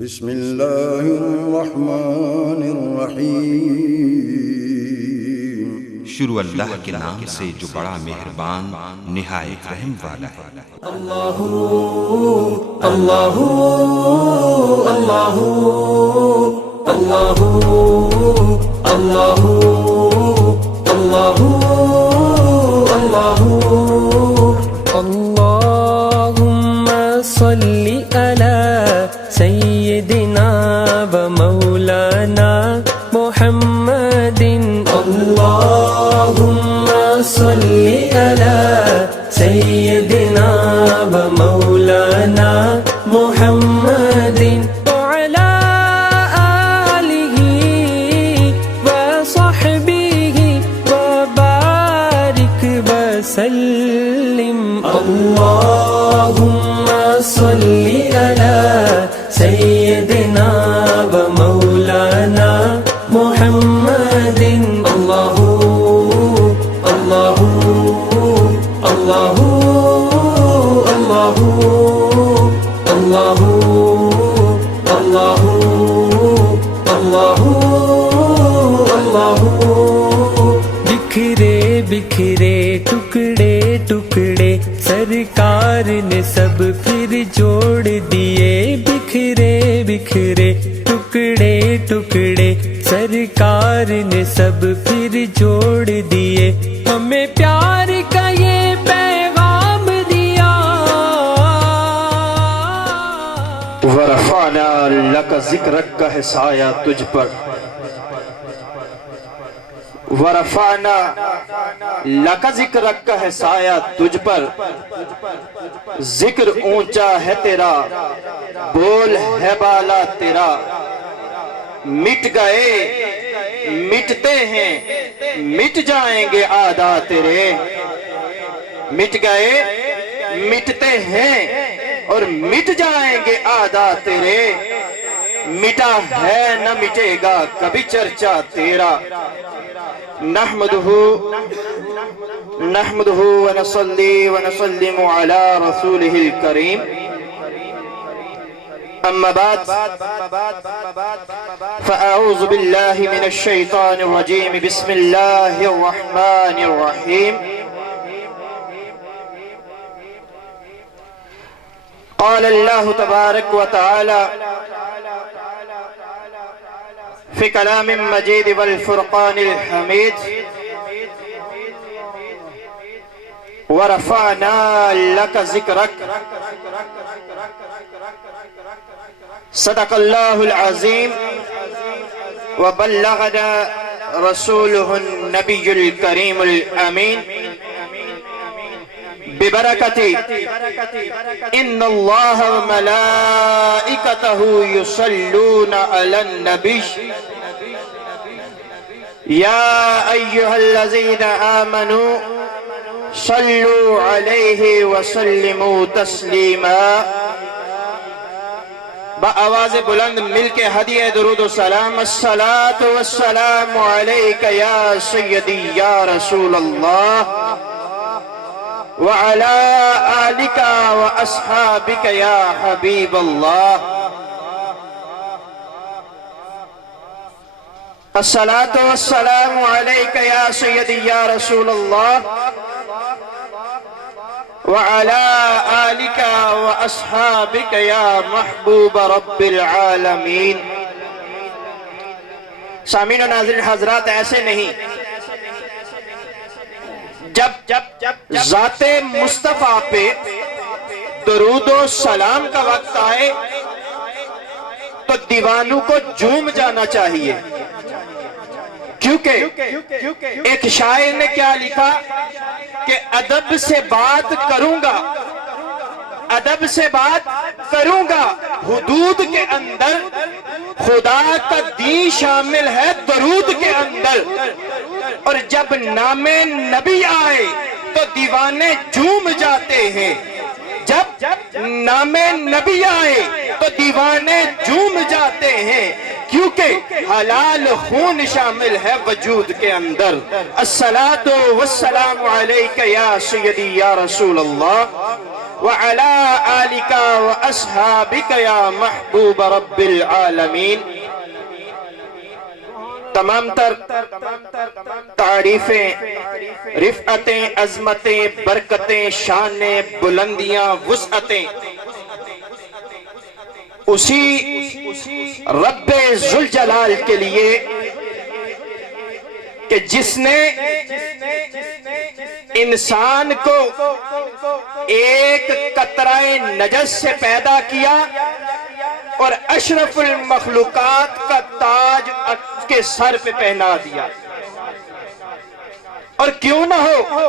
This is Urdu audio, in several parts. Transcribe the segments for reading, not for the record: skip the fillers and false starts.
بسم اللہ الرحمن الرحیم۔ شروع اللہ کے نام سے جو بڑا مہربان نہایت رحم والا ہے۔ اللہ اللہ اللہ اللہ اللہ اللہ اللہ اللہم صلی علی سیدنا و مولانا محمد اللہم صلی علی سیدنا و مولانا محمد وعلی آلہ وصحبہ وبارک وسلم اللہم صلی علی سیدنا و مولانا محمد اللہ اللہ اللہ اللہ اللہ اللہ اللہ اللہ بکھرے بکھرے ٹکڑے ٹکڑے سرکار نے سب پھر جوڑ دیے، بکھرے بکھرے ٹکڑے ٹکڑے سرکار نے سب پھر جوڑ دیے، ہمیں پیار کا یہ پیغام دیا۔ ورفعنا لک ذکرک کا ہے سایہ تجھ پر، ورفعنا لک ذکرک کا ہے سایہ تجھ پر، ذکر اونچا ہے تیرا، بول ہے بالا تیرا، مٹ گئے مٹتے ہیں مٹ جائیں گے آدھا تیرے، مٹ گئے مٹتے ہیں اور مٹ جائیں گے آدھا تیرے، مٹا ہے نہ مٹے گا کبھی چرچا تیرا۔ نحمدہ ونصلی ونسلم علی رسولہ الکریم، اما بعد فاعوذ باللہ من الشیطان الرجیم، بسم اللہ الرحمن الرحیم۔ قال اللہ تبارک و تعالی فی کلام مجید والفرقان الحمید، ورفعنا لک ذکرک، صدق اللہ العظیم وبلغنا رسولہ النبی الکریم الامین، ببرکت ان اللہ وملائکتہ یصلون علی النبی، یا ایہا الذین آمنوا صلوا علیہ وسلموا تسلیما۔ بآواز بلند مل کے ہدیہ درود و سلام، الصلاۃ والسلام علیک یا سیدی یا رسول اللہ، وعلی آلک واصحابک یا حبیب اللہ۔ الصلاۃ والسلام علیک یا سیدی یا رسول اللہ، وعلی آلک واصحابک یا محبوب رب العالمین۔ سامعین و ناظرین حضرات، ایسے نہیں، جب ذات مصطفیٰ پہ درود و سلام کا وقت آئے تو دیوانوں کو جھوم جانا چاہیے، کیونکہ ایک شاعر نے کیا لکھا کہ ادب سے بات کروں گا، ادب سے بات کروں گا، حدود کے اندر خدا کا دین شامل ہے درود کے اندر، اور جب نام نبی آئے تو دیوانے جھوم جاتے ہیں، جب نام نبی آئے تو دیوانے جھوم جاتے ہیں، کیونکہ حلال خون شامل ہے وجود کے اندر۔ الصلاۃ والسلام علیک یا سیدی یا رسول اللہ، وعلى آلك وأصحابك يا محبوب رب العالمین۔ تمام تر تعریفیں، رفعتیں، عظمتیں، برکتیں، شانیں، بلندیاں، وسعتیں اسی رب ذوالجلال کے لیے کہ جس نے انسان کو ایک قطرہ نجس سے پیدا کیا اور اشرف المخلوقات کا تاج اس کے سر پہ پہنا دیا۔ اور کیوں نہ ہو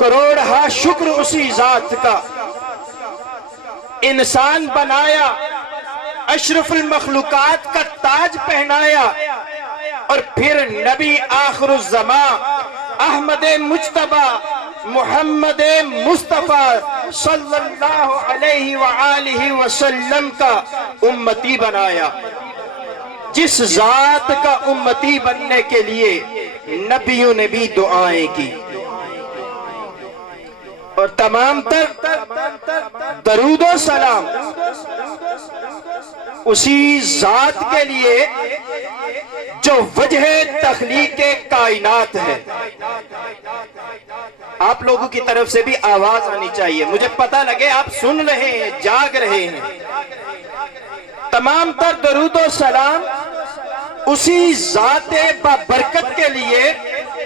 کروڑہا شکر اسی ذات کا، انسان بنایا، اشرف المخلوقات کا تاج پہنایا، اور پھر نبی آخر الزمان احمد مجتبی محمد مصطفیٰ صلی اللہ علیہ وآلہ وسلم کا امتی بنایا، جس ذات کا امتی بننے کے لیے نبیوں نے بھی دعائیں کی۔ اور تمام تر درود و سلام اسی ذات کے لیے جو وجہ تخلیق کائنات ہے۔ آپ لوگوں کی طرف سے بھی آواز آنی چاہیے، مجھے پتہ لگے آپ سن رہے ہیں، جاگ رہے ہیں۔ تمام تر درود و سلام اسی ذات بابرکت کے لیے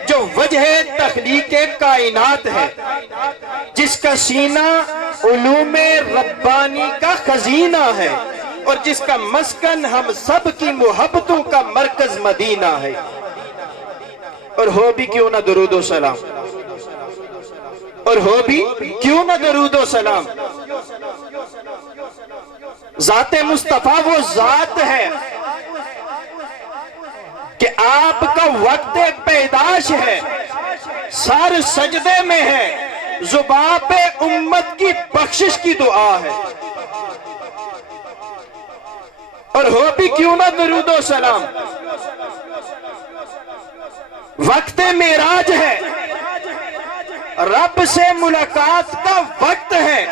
جو وجہ تخلیق کائنات ہے، جس کا سینہ علوم ربانی کا خزینہ ہے، اور جس کا مسکن ہم سب کی محبتوں کا مرکز مدینہ ہے۔ اور ہو بھی کیوں نہ درود و سلام، اور ہو بھی کیوں نہ درود و سلام۔ ذات مصطفیٰ وہ ذات ہے کہ آپ کا وقت پیدائش ہے، سر سجدے میں ہے، زبان پہ امت کی بخشش کی دعا ہے۔ اور ہو بھی کیوں نہ درود و سلام۔ وقت معراج ہے، رب سے ملاقات کا وقت ہے۔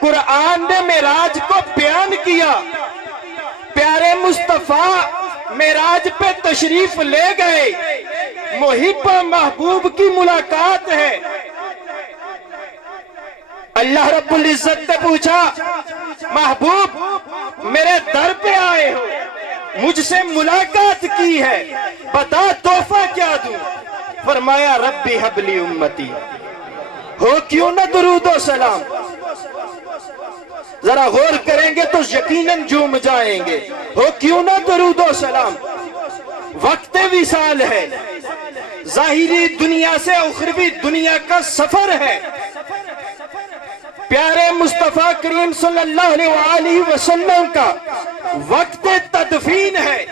قرآن نے معراج کو بیان کیا، پیارے مصطفیٰ معراج پہ تشریف لے گئے، محب محبوب کی ملاقات ہے۔ اللہ رب العزت نے پوچھا، محبوب میرے در پہ آئے ہو، مجھ سے ملاقات کی ہے، بتا تحفہ کیا دوں؟ فرمایا ربی حبلی امتی۔ ہو کیوں نہ درود و سلام۔ ذرا غور کریں گے تو یقیناً جھوم جائیں گے۔ ہو کیوں نہ درود و سلام۔ وقت وصال ہے، ظاہری دنیا سے اخروی دنیا کا سفر ہے۔ پیارے مصطفیٰ کریم صلی اللہ علیہ وسلم کا وقت تدفین ہے۔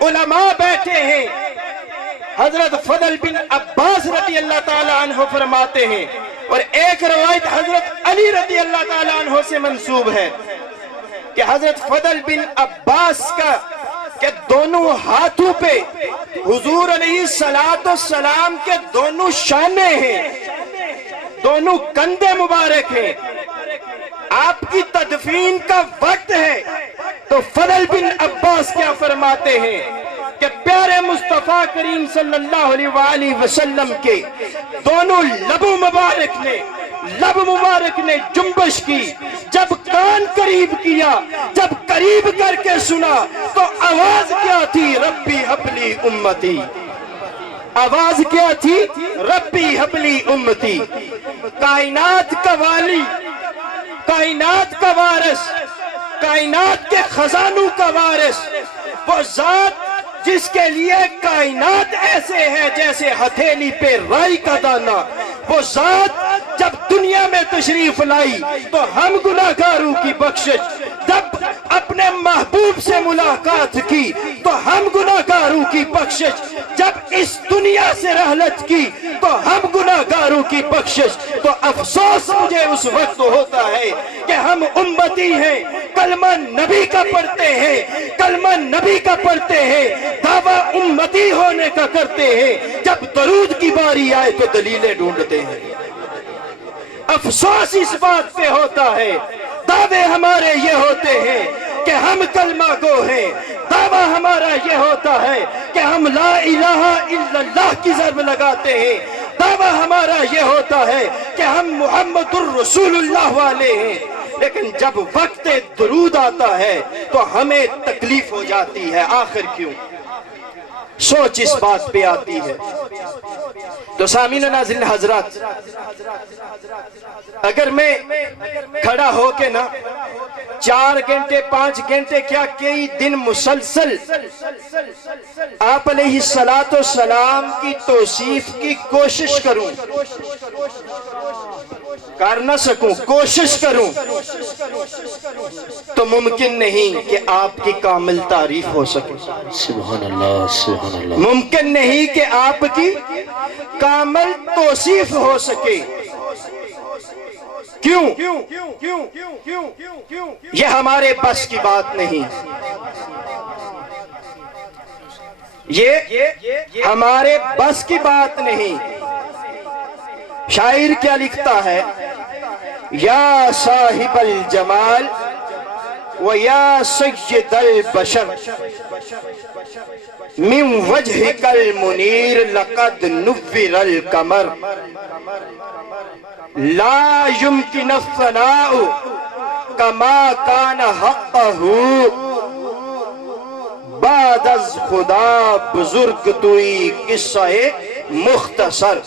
علماء بیٹھے ہیں، حضرت فضل بن عباس رضی اللہ تعالیٰ عنہ فرماتے ہیں، اور ایک روایت حضرت علی رضی اللہ تعالیٰ عنہ سے منسوب ہے کہ حضرت فضل بن عباس کا کہ دونوں ہاتھوں پہ حضور علیہ السلام کے دونوں شانے ہیں، دونوں کندھے مبارک ہیں، آپ کی تدفین کا وقت ہے۔ تو فضل بن عباس کیا فرماتے ہیں کہ پیارے مصطفیٰ کریم صلی اللہ علیہ وسلم کے دونوں لب مبارک نے جنبش کی، جب کان قریب کیا، جب قریب کر کے سنا تو آواز کیا تھی؟ ربی حبلی امتی۔ آواز کیا تھی؟ ربی حبلی امتی۔ کائنات کا والی، کائنات کا وارث، کائنات کے خزانوں کا وارث، وہ ذات جس کے لیے کائنات ایسے ہے جیسے ہتھیلی پہ رائی کا دانہ، وہ ذات جب دنیا میں تشریف لائی تو ہم گناہگاروں کی بخشش، جب اپنے محبوب سے ملاقات کی تو ہم گناہگاروں کی بخشش، جب اس دنیا سے رحلت کی تو ہم گناہگاروں کی بخشش۔ تو افسوس مجھے اس وقت ہوتا ہے کہ ہم امتی ہیں، کلمہ نبی کا پڑھتے ہیں، کلمہ نبی کا پڑھتے ہیں، دعویٰ امتی ہونے کا کرتے ہیں، جب درود کی باری آئے تو دلیلیں ڈھونڈتے ہیں۔ افسوس اس بات پہ ہوتا ہے، دعوے ہمارے یہ ہوتے ہیں کہ ہم کلمہ گو ہیں، دعویٰ ہمارا یہ ہوتا ہے کہ ہم لا الہ الا اللہ کی ضرب لگاتے ہیں، دعویٰ ہمارا یہ ہوتا ہے کہ ہم محمد الرسول اللہ والے ہیں، لیکن جب وقت درود آتا ہے تو ہمیں تکلیف ہو جاتی ہے، آخر کیوں؟ سوچ اس بات پہ آتی ہے۔ تو سامعین و ناظرین حضرات، اگر میں کھڑا ہو کے نا 4 گھنٹے 5 گھنٹے کیا کئی دن مسلسل آپ علیہ السلام کی توصیف کی کوشش کروں، کر نہ سکوں، کوشش کروں، تو ممکن نہیں کہ آپ کی کامل تعریف ہو سکے۔ سبحان اللہ، سبحان اللہ۔ ممکن نہیں کہ آپ کی کامل توصیف ہو سکے۔ کیوں؟ یہ ہمارے بس کی بات نہیں، یہ ہمارے بس کی بات نہیں۔ شاعر کیا لکھتا ہے؟ یا صاحب الجمال و یا سید البشر من وجهك المنیر لقد نور القمر لا يمكن الثناء كما كان حقه بعد از خدا بزرگ توئی قصہ مختصر۔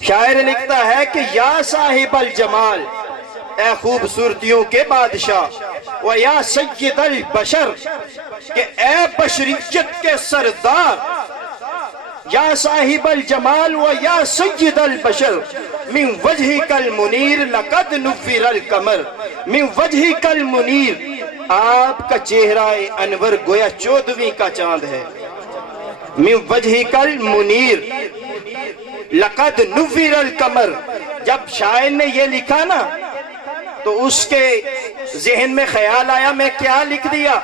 شاعر لکھتا ہے کہ یا صاحب الجمال، اے خوبصورتیوں کے بادشاہ، و یا سید البشر، کہ اے بشریت کے سردار، یا صاحب الجمال و یا سید البشر، من وجہک المنیر لقد نور القمر، من وجہک المنیر، آپ کا چہرہ انور گویا 14ویں کا چاند ہے۔ من وجہک المنیر لقد نور القمر، جب شاعر نے یہ لکھا نا تو اس کے ذہن میں خیال آیا میں کیا لکھ دیا؟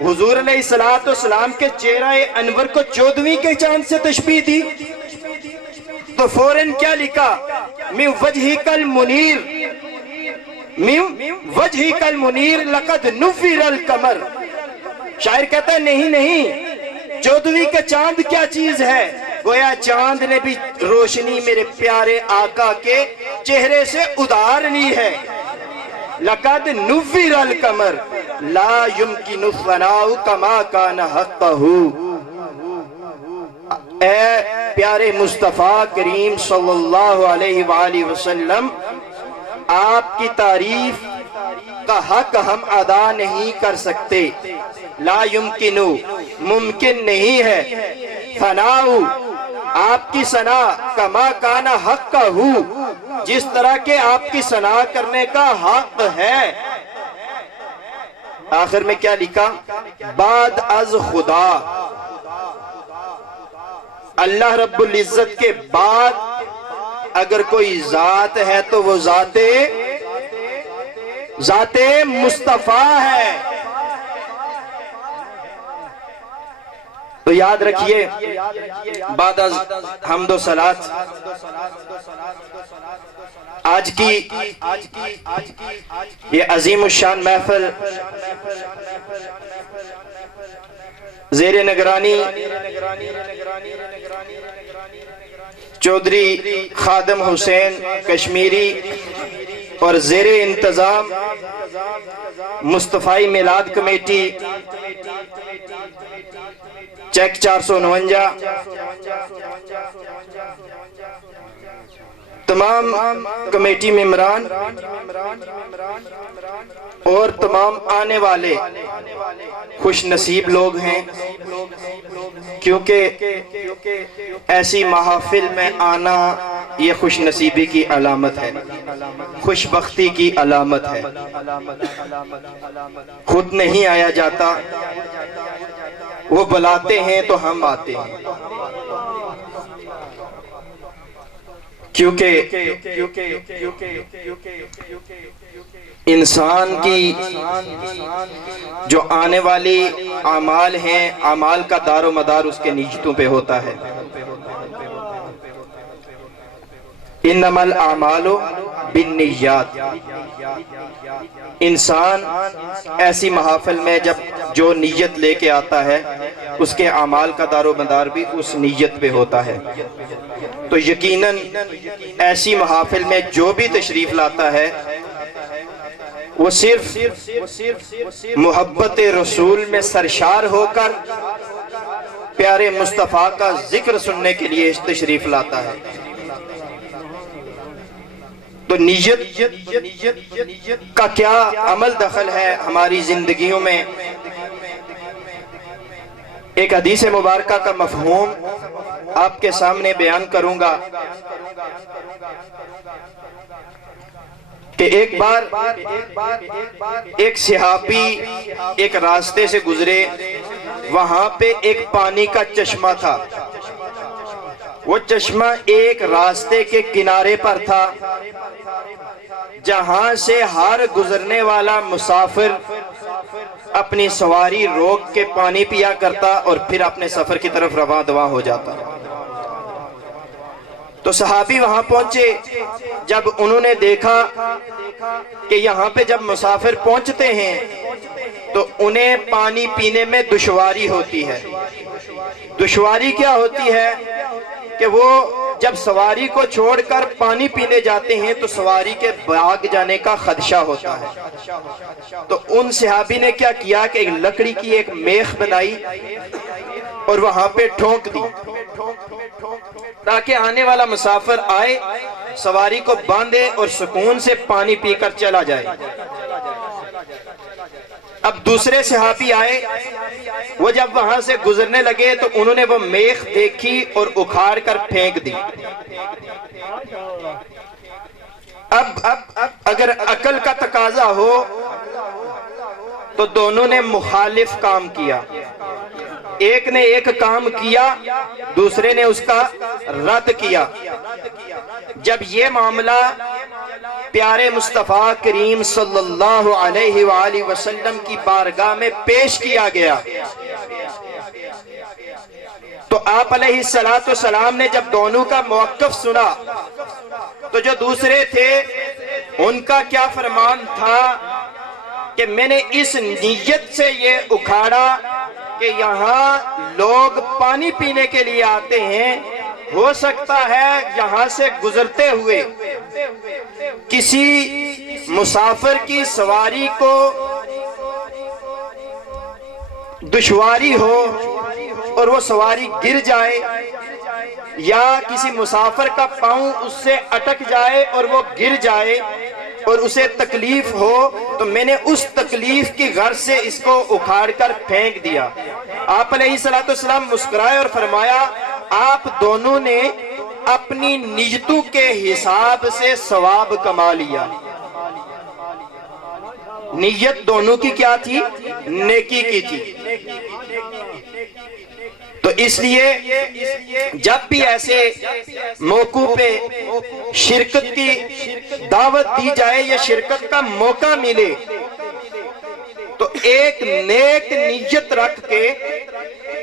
حضور علیہ السلام کے چہرہ انور کو 14ویں کے چاند سے تشبیہ دی، تو فوراً کیا لکھا؟ من وجہک المنیر، من وجہک المنیر لقد نور القمر۔ شاعر کہتا ہے نہیں، 14ویں کا چاند کیا چیز ہے؟ گویا چاند نے بھی روشنی میرے پیارے آقا کے چہرے سے ادار لی ہے۔ لقد نور القمر لا يمكن الثناء كما كان حقه۔ اے پیارے مصطفیٰ کریم صلی اللہ علیہ وآلہ وسلم، آپ کی تعریف کا حق ہم ادا نہیں کر سکتے۔ لا يمكن، ممکن نہیں ہے، ثناء، آپ کی ثنا، کما کان حق کا ہو، جس طرح کے آپ کی ثنا کرنے کا حق ہے۔ آخر میں کیا لکھا؟ بعد از خدا، اللہ رب العزت کے بعد اگر کوئی ذات ہے تو وہ ذات مصطفیٰ ہے۔ تو یاد رکھیے، بعد از حمد و صلات، آج کی یہ عظیم الشان محفل زیر نگرانی چودھری خادم حسین کشمیری اور زیر انتظام مصطفی میلاد کمیٹی چیک 449، تمام کمیٹی ممبران اور تمام آنے والے خوش نصیب لوگ ہیں، کیونکہ ایسی محافل میں آنا یہ خوش نصیبی کی علامت ہے، خوش بختی کی علامت ہے۔ خود نہیں آیا جاتا، وہ بلاتے ہیں تو ہم آتے ہیں، کیونکہ انسان کی جو آنے والی اعمال ہیں، اعمال کا دار و مدار اس کے نیتوں پہ ہوتا ہے۔ انما الاعمال بالنیات. انسان ایسی محافل میں جب جو نیت لے کے آتا ہے اس کے اعمال کا دار و مدار بھی اس نیت پہ ہوتا ہے. تو یقیناً ایسی محافل میں جو بھی تشریف لاتا ہے وہ صرف محبت رسول میں سرشار ہو کر پیارے مصطفیٰ کا ذکر سننے کے لیے تشریف لاتا ہے. تو نیت کا کیا عمل دخل ہے ہماری زندگیوں میں؟ ایک حدیث مبارکہ کا مفہوم آپ کے سامنے بیان کروں گا کہ ایک بار ایک صحابی ایک راستے سے گزرے، وہاں پہ ایک پانی کا چشمہ تھا. وہ چشمہ ایک راستے کے کنارے پر تھا جہاں سے ہر گزرنے والا مسافر اپنی سواری روک کے پانی پیا کرتا اور پھر اپنے سفر کی طرف رواں دواں ہو جاتا. تو صحابی وہاں پہنچے. جب انہوں نے دیکھا کہ یہاں پہ جب مسافر پہنچتے ہیں تو انہیں پانی پینے میں دشواری ہوتی ہے. دشواری کیا ہوتی ہے کہ وہ جب سواری کو چھوڑ کر پانی پینے جاتے ہیں تو سواری کے بھاگ جانے کا خدشہ ہوتا ہے. تو ان صحابی نے کیا کیا کہ ایک لکڑی کی ایک میخ بنائی اور وہاں پہ ٹھونک دی تاکہ آنے والا مسافر آئے، سواری کو باندھے اور سکون سے پانی پی کر چلا جائے. اب دوسرے صحابی آئے، وہ جب وہاں سے گزرنے لگے تو انہوں نے وہ میخ دیکھی اور اکھاڑ کر پھینک دی. اب اگر عقل کا تقاضا ہو تو دونوں نے مخالف کام کیا. ایک نے ایک کام کیا، دوسرے نے اس کا رد کیا. جب یہ معاملہ پیارے مصطفیٰ کریم صلی اللہ علیہ وآلہ وسلم کی بارگاہ میں پیش کیا گیا تو آپ علیہ السلام نے جب دونوں کا موقف سنا تو جو دوسرے تھے ان کا کیا فرمان تھا کہ میں نے اس نیت سے یہ اکھاڑا کہ یہاں لوگ پانی پینے کے لیے آتے ہیں، ہو سکتا ہے یہاں سے گزرتے ہوئے کسی مسافر کی سواری کو دشواری ہو اور وہ سواری گر جائے، یا کسی مسافر کا پاؤں اس سے اٹک جائے اور وہ گر جائے اور اسے تکلیف ہو، تو میں نے اس تکلیف کی غرض سے اس کو اکھاڑ کر پھینک دیا. آپ علیہ السلام مسکرائے اور فرمایا آپ دونوں نے اپنی نیتوں کے حساب سے ثواب کما لیا. نیت دونوں کی کیا تھی؟ نیکی کی تھی. تو اس لیے جب بھی ایسے موقع پہ شرکت کی دعوت دی جائے یا شرکت کا موقع ملے تو ایک نیک نیت رکھ کے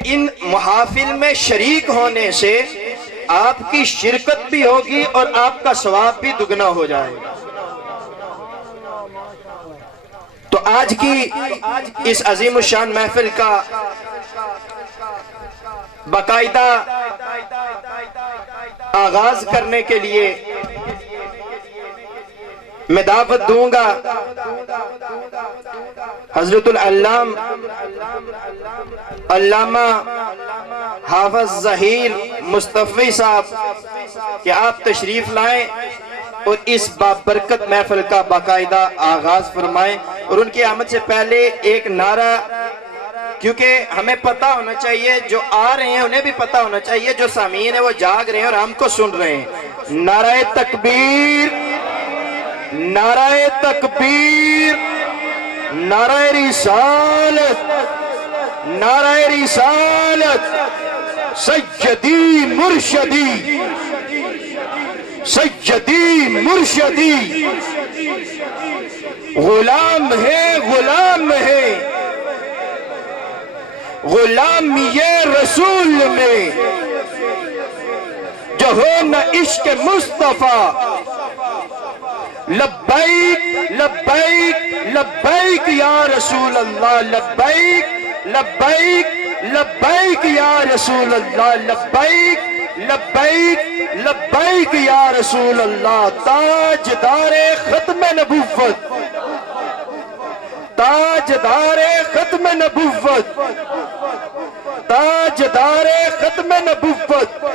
ان محافل میں شریک ہونے سے آپ کی شرکت بھی ہوگی اور آپ کا ثواب بھی دگنا ہو جائے گا. تو آج کی اس عظیم الشان محفل کا باقاعدہ آغاز کرنے کے لیے میں دعوت دوں گا حضرت علامہ حافظ ظہیر مصطفی صاحب کہ آپ تشریف لائیں اور اس بابرکت محفل کا باقاعدہ آغاز فرمائیں. اور ان کی آمد سے پہلے ایک نعرہ، کیونکہ ہمیں پتہ ہونا چاہیے جو آ رہے ہیں انہیں بھی پتہ ہونا چاہیے، جو سامعین ہیں وہ جاگ رہے ہیں اور ہم کو سن رہے ہیں. نعرہ تکبیر، نعرہ تکبیر، نعرہ رسالت، نعرہ رسالت. سیدی مرشدی، سیدی مرشدی، غلام ہے، غلام ہے، غلامی رسول میں جو ہو نہ عشق مصطفیٰ لبیک لبیک لبیک یا رسول اللہ لبیک لبیک لبیک یا رسول اللہ لبیک لبیک لبیک یا رسول اللہ تاجدار ختم نبوت تاجدار ختم نبوت تاجدار ختم نبوت